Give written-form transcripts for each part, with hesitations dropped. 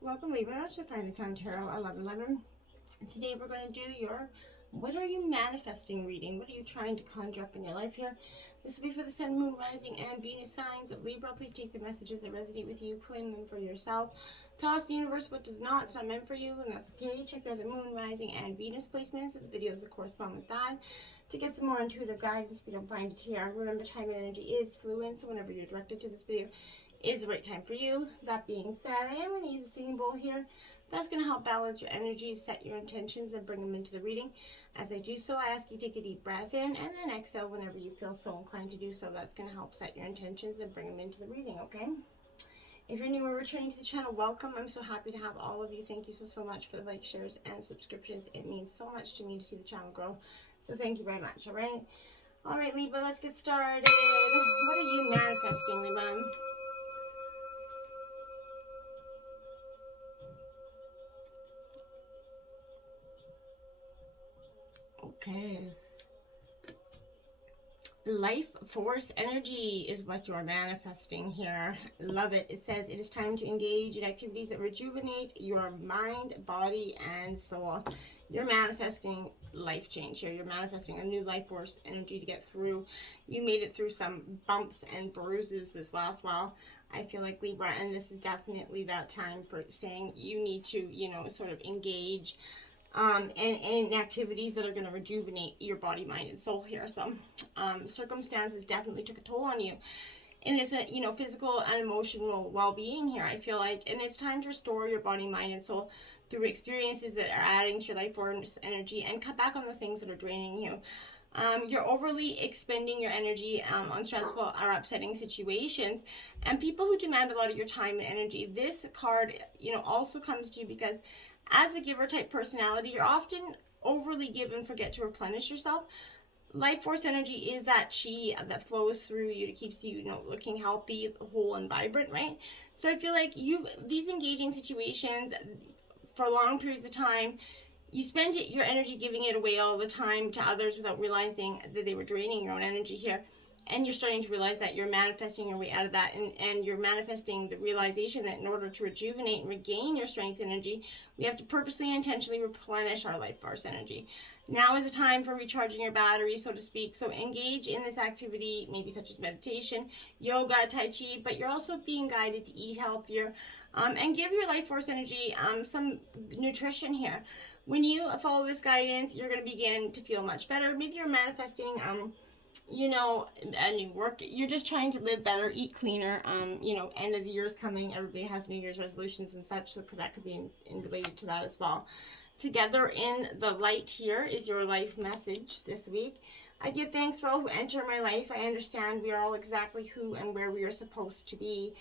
Welcome Libra to Finally Found Tarot 1111. And today we're going to do your what are you manifesting reading. What are you trying to conjure up in your life here? This will be for the Sun, Moon, Rising, and Venus signs of Libra. Please take the messages that resonate with you, claim them for yourself. Toss the universe what does not. It's not meant for you, and that's okay. Check out the Moon, Rising, and Venus placements of the videos that correspond with that to get some more intuitive guidance if you don't find it here. Remember, time and energy is fluid, so whenever you're directed to this video is the right time for you. That being said, I am going to use a singing bowl here. That's going to help balance your energies, set your intentions, and bring them into the reading. As I do so, I ask you to take a deep breath in and then exhale whenever you feel so inclined to do so. That's going to help set your intentions and bring them into the reading, okay? If you're new or returning to the channel, welcome. I'm so happy to have all of you. Thank you so much for the likes, shares, and subscriptions. It means so much to me to see the channel grow. So thank you very much, all right? All right, Libra, let's get started. What are you manifesting, Libra? Okay. Life force energy is what you're manifesting here. Love it. It says it is time to engage in activities that rejuvenate your mind, body, and soul. You're manifesting life change here. You're manifesting a new life force energy to get through. You made it through some bumps and bruises this last while, I feel like, Libra, and this is definitely that time for saying you need to, sort of engage and activities that are going to rejuvenate your body, mind, and soul here. So circumstances definitely took a toll on you in this, physical and emotional well-being here, I feel like. And it's time to restore your body, mind, and soul through experiences that are adding to your life force energy and cut back on the things that are draining you. You're overly expending your energy on stressful or upsetting situations and people who demand a lot of your time and energy. This card, also comes to you because as a giver type personality, you're often overly give and forget to replenish yourself. Life force energy is that chi that flows through you to keeps you, looking healthy, whole, and vibrant, right? So I feel like these engaging situations for long periods of time, you spend your energy giving it away all the time to others without realizing that they were draining your own energy here. And you're starting to realize that you're manifesting your way out of that, and you're manifesting the realization that in order to rejuvenate and regain your strength and energy, we have to purposely and intentionally replenish our life force energy. Now is a time for recharging your battery, so to speak. So engage in this activity, maybe such as meditation, yoga, tai chi, but you're also being guided to eat healthier and give your life force energy some nutrition here. When you follow this guidance, you're going to begin to feel much better. Maybe you're manifesting a new work. You're just trying to live better, eat cleaner. End of the year is coming. Everybody has New Year's resolutions and such, so that could be in related to that as well. Together in the light here is your life message this week. I give thanks for all who enter my life. I understand we are all exactly who and where we are supposed to be,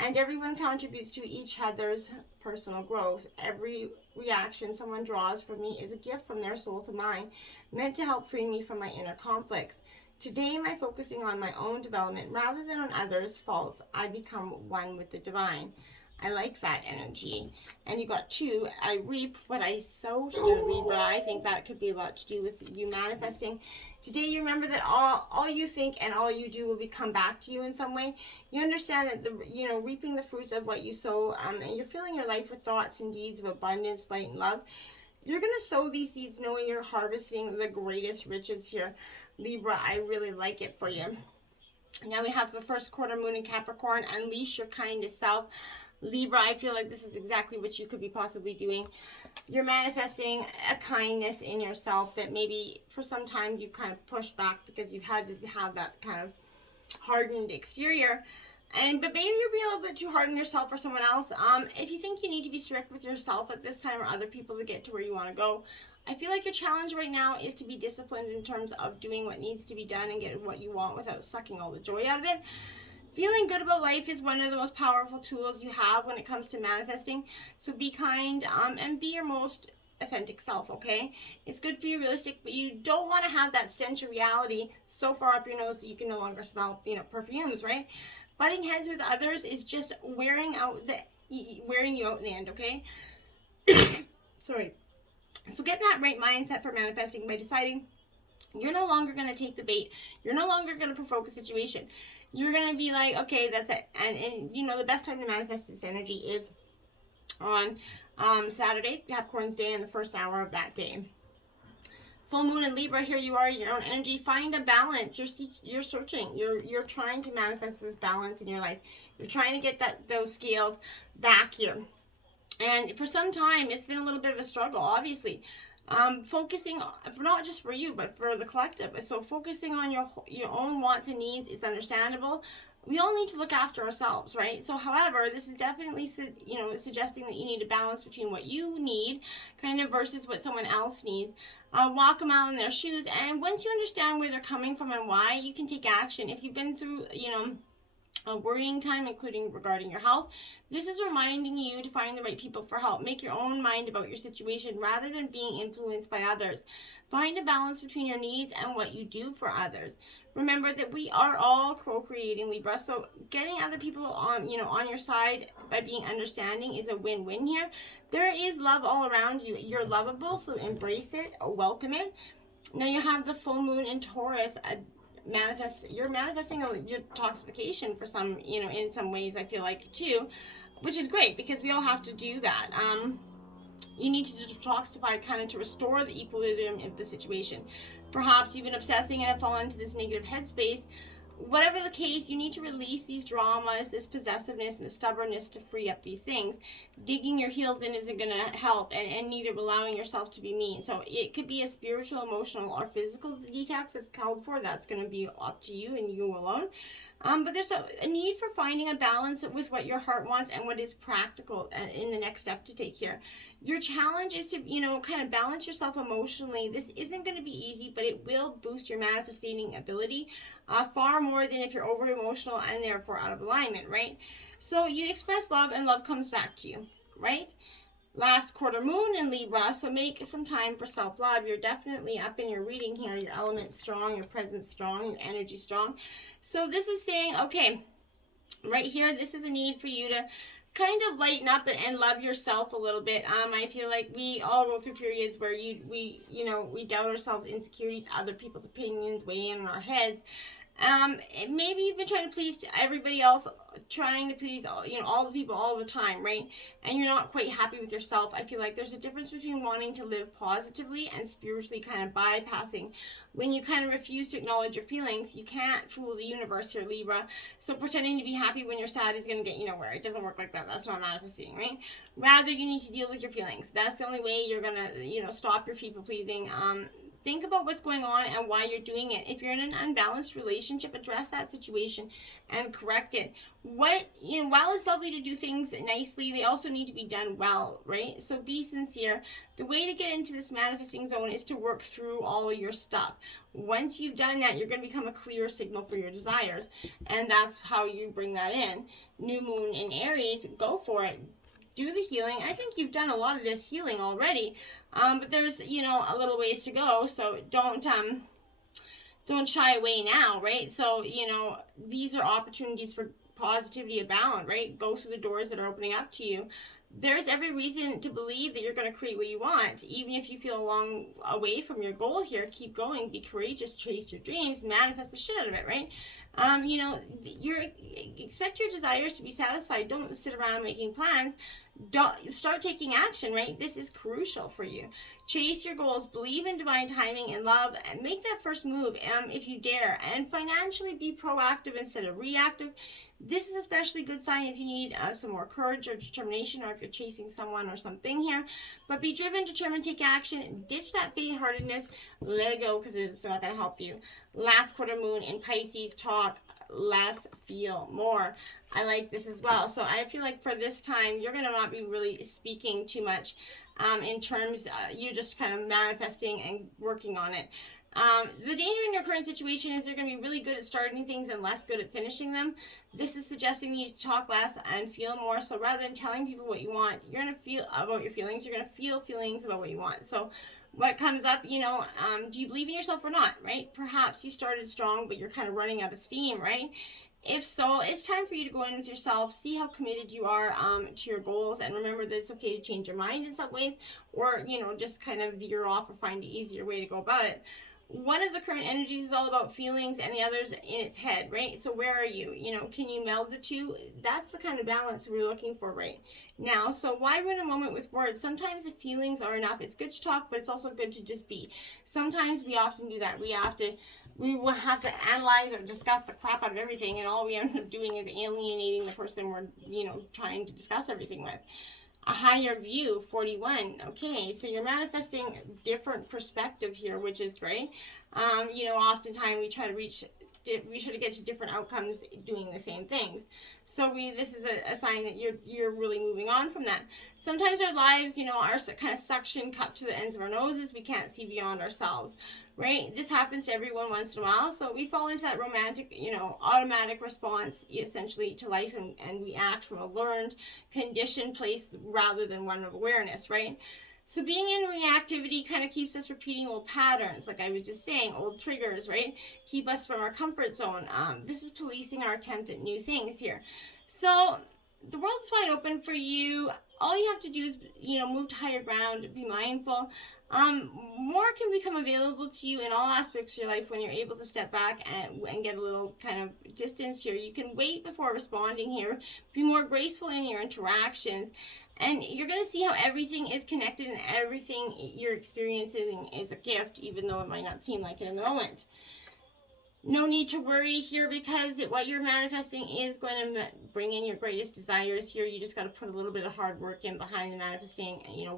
and everyone contributes to each other's personal growth. Every reaction someone draws from me is a gift from their soul to mine, meant to help free me from my inner conflicts. Today, am I focusing on my own development rather than on others' faults? I become one with the divine. I like that energy. And you got 2, I reap what I sow here, Libra. I think that could be a lot to do with you manifesting. Today, you remember that all you think and all you do will come back to you in some way. You understand that reaping the fruits of what you sow, and you're filling your life with thoughts and deeds of abundance, light, and love. You're going to sow these seeds knowing you're harvesting the greatest riches here, Libra. I really like it for you. Now we have the first quarter moon in Capricorn. Unleash your kindest self. Libra, I feel like this is exactly what you could be possibly doing. You're manifesting a kindness in yourself that maybe for some time you kind of pushed back because you've had to have that kind of hardened exterior. But maybe you're being a little bit too hard on yourself or someone else. If you think you need to be strict with yourself at this time or other people to get to where you want to go, I feel like your challenge right now is to be disciplined in terms of doing what needs to be done and getting what you want without sucking all the joy out of it. Feeling good about life is one of the most powerful tools you have when it comes to manifesting. So be kind and be your most authentic self, okay? It's good for you, realistic, but you don't want to have that stench of reality so far up your nose that you can no longer smell, perfumes, right? Butting heads with others is just wearing you out in the end, okay? Sorry. So get that right mindset for manifesting by deciding you're no longer going to take the bait. You're no longer going to provoke a situation. You're going to be like, okay, that's it. And the best time to manifest this energy is on Saturday, Capricorn's day, in the first hour of that day. Full moon in Libra, here you are in your own energy. Find a balance. You're searching. You're trying to manifest this balance in your life. You're trying to get those scales back here. And for some time, it's been a little bit of a struggle, obviously. Focusing, not just for you, but for the collective. So focusing on your own wants and needs is understandable. We all need to look after ourselves, right? So, however, this is definitely, suggesting that you need a balance between what you need, kind of, versus what someone else needs. Walk them out in their shoes, and once you understand where they're coming from and why, you can take action. If you've been through, a worrying time, including regarding your health, this is reminding you to find the right people for help. Make your own mind about your situation rather than being influenced by others. Find a balance between your needs and what you do for others. Remember that we are all co-creating, Libra, so getting other people on your side by being understanding is a win-win here. There is love all around you. You're lovable, so embrace it, welcome it. Now you have the full moon in Taurus. You're manifesting your detoxification for some, in some ways, I feel like, too, which is great because we all have to do that. You need to detoxify, kind of, to restore the equilibrium of the situation. Perhaps you've been obsessing and have fallen into this negative headspace. Whatever the case, you need to release these dramas, this possessiveness, and the stubbornness to free up these things. Digging your heels in isn't going to help, and neither allowing yourself to be mean. So it could be a spiritual, emotional, or physical detox that's called for. That's going to be up to you and you alone. But there's a need for finding a balance with what your heart wants and what is practical in the next step to take here. Your challenge is to, kind of balance yourself emotionally. This isn't going to be easy, but it will boost your manifesting ability far more than if you're over emotional and therefore out of alignment, right? So you express love and love comes back to you, right? Last quarter moon in Libra, so make some time for self-love. You're definitely up in your reading here. Your element strong, your presence strong, your energy strong. So this is saying, okay, right here, this is a need for you to kind of lighten up and love yourself a little bit. I feel like we all go through periods where we doubt ourselves, insecurities, other people's opinions weigh in on our heads. Maybe you've been trying to please everybody else, trying to please all the people all the time, right? And you're not quite happy with yourself. I feel like there's a difference between wanting to live positively and spiritually kind of bypassing. When you kind of refuse to acknowledge your feelings, you can't fool the universe here, Libra. So pretending to be happy when you're sad is going to get you nowhere. It doesn't work like that. That's not manifesting, right? Rather, you need to deal with your feelings. That's the only way you're going to, stop your people pleasing. Think about what's going on and why you're doing it. If you're in an unbalanced relationship, address that situation and correct it. While it's lovely to do things nicely, they also need to be done well, right? So be sincere. The way to get into this manifesting zone is to work through all of your stuff. Once you've done that, you're going to become a clear signal for your desires. And that's how you bring that in. New moon in Aries, go for it. Do the healing. I think you've done a lot of this healing already, but there's a little ways to go. So don't shy away now, right? So these are opportunities for positivity abound, right? Go through the doors that are opening up to you. There's every reason to believe that you're going to create what you want, even if you feel a long away from your goal here. Keep going, be courageous, chase your dreams, manifest the shit out of it, right? Expect your desires to be satisfied. Don't sit around making plans. Don't start taking action, right? This is crucial for you. Chase your goals, believe in divine timing and love, and make that first move if you dare. And financially be proactive instead of reactive. This is especially good sign if you need some more courage or determination, or if you're chasing someone or something here. But be driven, determined, take action, ditch that faint-heartedness, let it go because it's not going to help you. Last quarter moon in Pisces, talk less, feel more. I like this as well. So I feel like for this time, you're going to not be really speaking too much in terms you just kind of manifesting and working on it. The danger in your current situation is you're going to be really good at starting things and less good at finishing them. This is suggesting that you talk less and feel more. So rather than telling people what you want, you're going to feel about your feelings. You're going to feel feelings about what you want. So what comes up, do you believe in yourself or not, right? Perhaps you started strong, but you're kind of running out of steam, right? If so, it's time for you to go in with yourself, see how committed you are to your goals, and remember that it's okay to change your mind in some ways, or, just kind of veer off or find an easier way to go about it. one of the current energies is all about feelings and the other's in its head, right? So where are you? You know, can you meld the two? That's the kind of balance we're looking for right now. So why ruin a moment with words? Sometimes the feelings are enough. It's good to talk, but it's also good to just be. Sometimes we often do that. We will have to analyze or discuss the crap out of everything, and all we end up doing is alienating the person we're, you know, trying to discuss everything with. A higher view, 41. Okay, so you're manifesting different perspective here, which is great. You know, oftentimes we try to get to different outcomes doing the same things. So this is a sign that you're really moving on from that. Sometimes our lives, you know, are kind of suction cupped to the ends of our noses. We can't see beyond ourselves, right? This happens to everyone once in a while. So we fall into that romantic, you know, automatic response essentially to life, and we act from a learned, conditioned place rather than one of awareness, right? So being in reactivity kind of keeps us repeating old patterns, like I was just saying, old triggers, right? Keep us from our comfort zone. This is policing our attempt at new things here. So the world's wide open for you. All you have to do is, you know, move to higher ground, be mindful. More can become available to you in all aspects of your life when you're able to step back and get a little kind of distance here. You can wait before responding here, be more graceful in your interactions, and you're going to see how everything is connected and everything you're experiencing is a gift, even though it might not seem like it in the moment. No need to worry here, because what you're manifesting is going to bring in your greatest desires here. You just got to put a little bit of hard work in behind the manifesting. You know,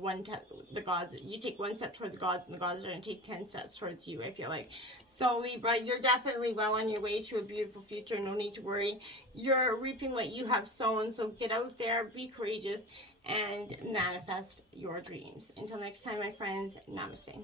you take one step towards the gods, and the gods are going to take 10 steps towards you, I feel like. So Libra, you're definitely well on your way to a beautiful future. No need to worry. You're reaping what you have sown. So get out there, be courageous, and manifest your dreams. Until next time, my friends, namaste.